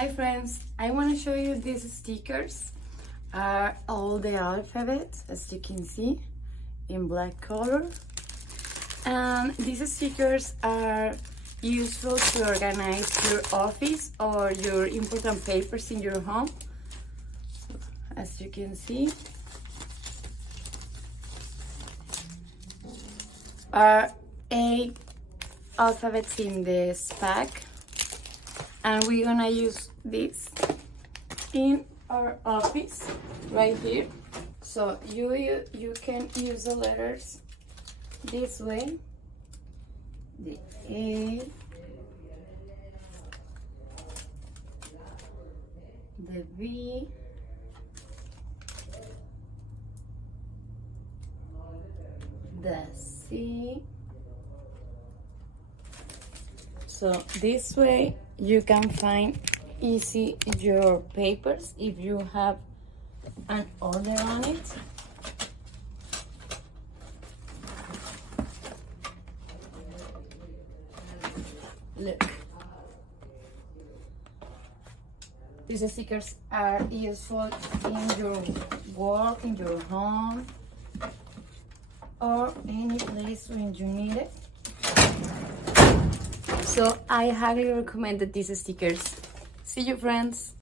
Hi friends, I want to show you these stickers. Are all the alphabet, as you can see, in black color. And these stickers are useful to organize your office or your important papers in your home. As you can see, are 8 alphabets in this pack, and we're gonna use this in our office right here. So you can use the letters this way, the A, the B, the C. So this way you can find easy your papers if you have an order on it. Look, these stickers are useful in your work, in your home, or any place when you need it. So I highly recommend these stickers. See you, friends.